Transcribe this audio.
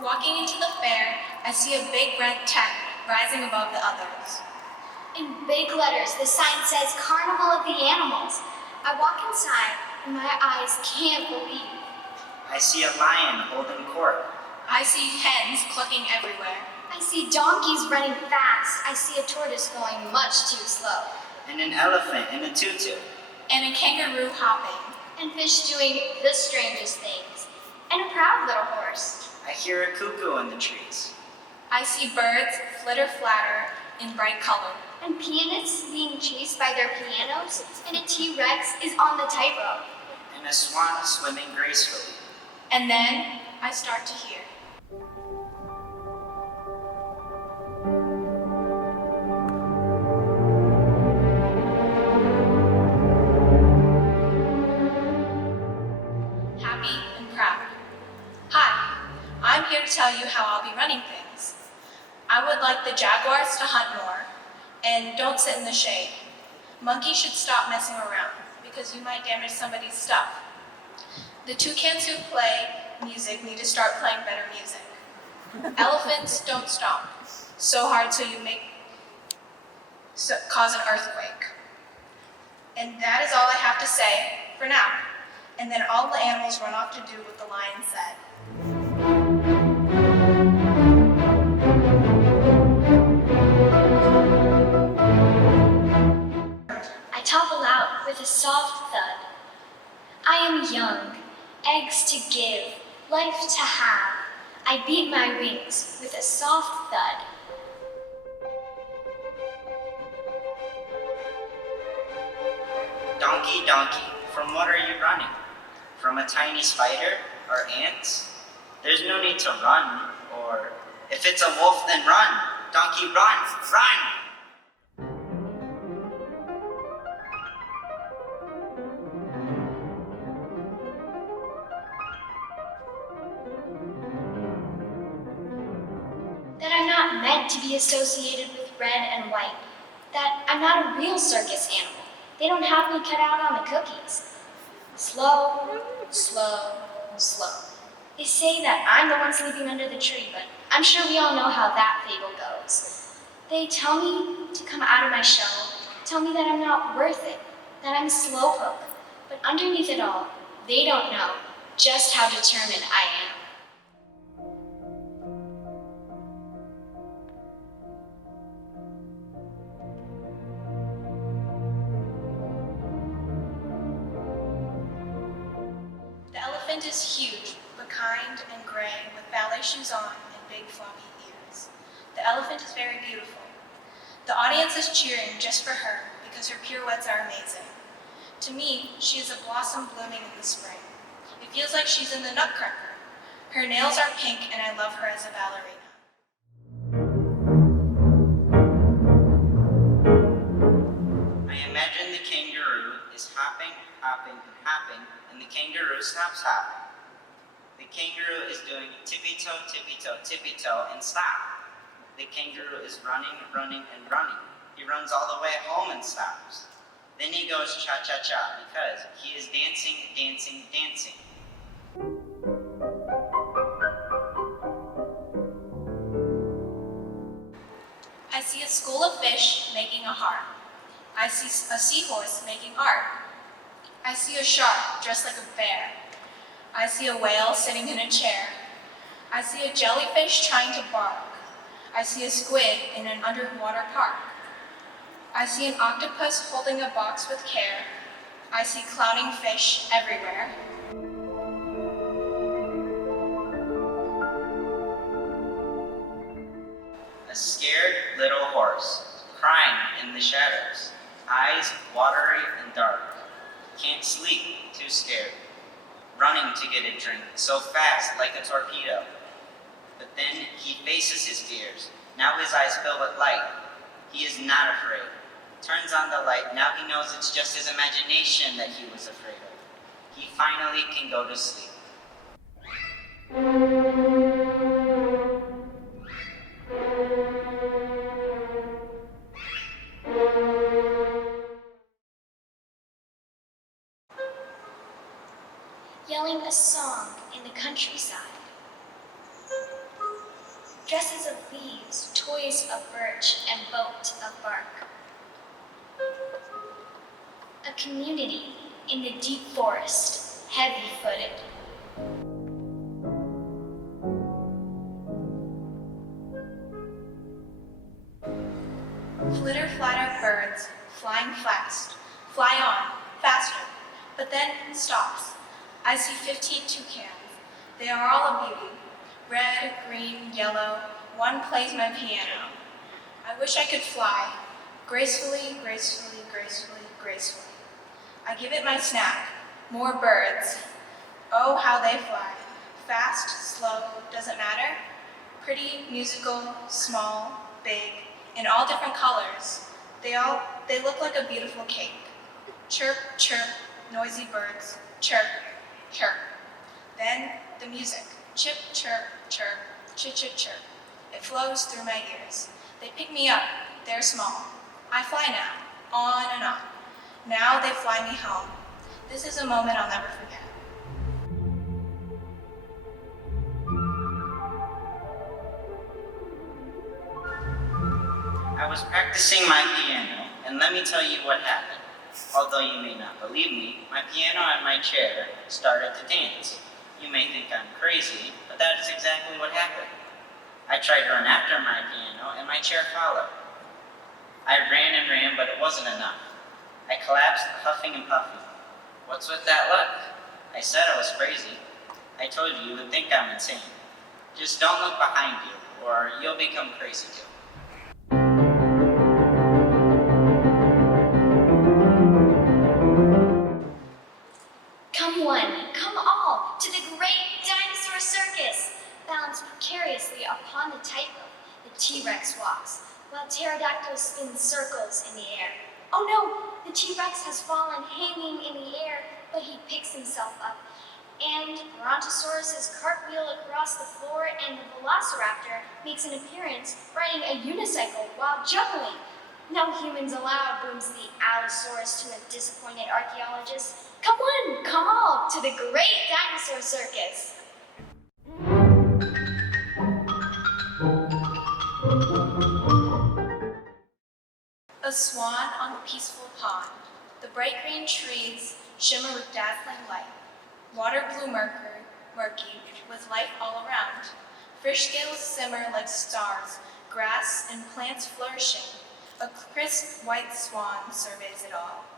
Walking into the fair, I see a big red tent rising above the others. In big letters, the sign says Carnival of the Animals. I walk inside and my eyes can't believe. I see a lion holding court. I see hens clucking everywhere. I see donkeys running fast. I see a tortoise going much too slow. And an elephant in a tutu. And a kangaroo hopping. And fish doing the strangest things. And a proud little horse. I hear a cuckoo in the trees. I see birds flitter-flatter in bright color. And pianists being chased by their pianos. And a T-Rex is on the tightrope. And a swan swimming gracefully. And then I start to hear. Happy and proud. Hi, I'm here to tell you how I'll be running things. I would like the jaguars to hunt more, and don't sit in the shade. Monkeys should stop messing around, because you might damage somebody's stuff. The toucans who play music need to start playing better music. Elephants don't stomp so hard so cause an earthquake. And that is all I have to say for now. And then all the animals run off to do what the lion said. I topple out with a soft thud. I am young, eggs to give, life to have. I beat my wings with a soft thud. Donkey, donkey, from what are you running? From a tiny spider or ants? There's no need to run, or if it's a wolf, then run. Donkey, run, run! That I'm not meant to be associated with red and white. That I'm not a real circus animal. They don't have me cut out on the cookies. Slow, slow, slow. They say that I'm the one sleeping under the tree, but I'm sure we all know how that fable goes. They tell me to come out of my shell, tell me that I'm not worth it, that I'm a slowpoke. But underneath it all, they don't know just how determined I am. The elephant is huge, but kind and gray, with ballet shoes on and big floppy ears. The elephant is very beautiful. The audience is cheering just for her because her pirouettes are amazing. To me, she is a blossom blooming in the spring. It feels like she's in the Nutcracker. Her nails are pink and I love her as a ballerina. I imagine the kangaroo is hopping, hopping, and hopping, and the kangaroo stops hopping. The kangaroo is doing tippy-toe, tippy-toe, tippy-toe, and stop. The kangaroo is running, running, and running. He runs all the way home and stops. Then he goes cha-cha-cha because he is dancing, dancing, dancing. I see a school of fish making a heart. I see a seahorse making art. I see a shark dressed like a bear. I see a whale sitting in a chair. I see a jellyfish trying to bark. I see a squid in an underwater park. I see an octopus holding a box with care. I see clowning fish everywhere. A scared little horse, crying in the shadows, eyes watery and dark. Can't sleep, too scared. Running to get a drink, so fast like a torpedo. But then he faces his fears. Now his eyes fill with light. He is not afraid. Turns on the light. Now he knows it's just his imagination that he was afraid of. He finally can go to sleep. Yelling a song in the countryside. Dresses of leaves, toys of birch, and boat of bark. A community in the deep forest, heavy-footed. Flitter flatter birds, flying fast, fly on, faster, but then stops. I see 15 toucans. They are all a beauty. Red, green, yellow, one plays my piano. I wish I could fly, gracefully, gracefully, gracefully, gracefully. I give it my snack, more birds. Oh, how they fly. Fast, slow, doesn't matter. Pretty, musical, small, big, in all different colors. They look like a beautiful cake. Chirp, chirp, noisy birds, chirp, chirp. Then the music, chip, chirp, chirp, chip, chip, chirp. It flows through my ears. They pick me up, they're small. I fly now, on and on. Now they fly me home. This is a moment I'll never forget. I was practicing my piano, and let me tell you what happened. Although you may not believe me, my piano and my chair started to dance. You may think I'm crazy, but that is exactly what happened. I tried to run after my piano, and my chair followed. I ran and ran, but it wasn't enough. I collapsed, huffing and puffing. What's with that look? I said I was crazy. I told you would think I'm insane. Just don't look behind you, or you'll become crazy too. Come one, come all, to the great dinosaur circus! Balanced precariously upon the tightrope, the T-Rex walks, while pterodactyls spin circles in the air. Oh no, the T-Rex has fallen hanging in the air, but he picks himself up. And Brontosaurus's cartwheel across the floor, and the Velociraptor makes an appearance riding a unicycle while juggling. No humans allowed, booms the Allosaurus to a disappointed archaeologist. Come one, come all, to the great dinosaur circus! A swan on a peaceful pond. The bright green trees shimmer with dazzling light. Water blue murky, with life all around. Fish scales simmer like stars, grass and plants flourishing. A crisp white swan surveys it all.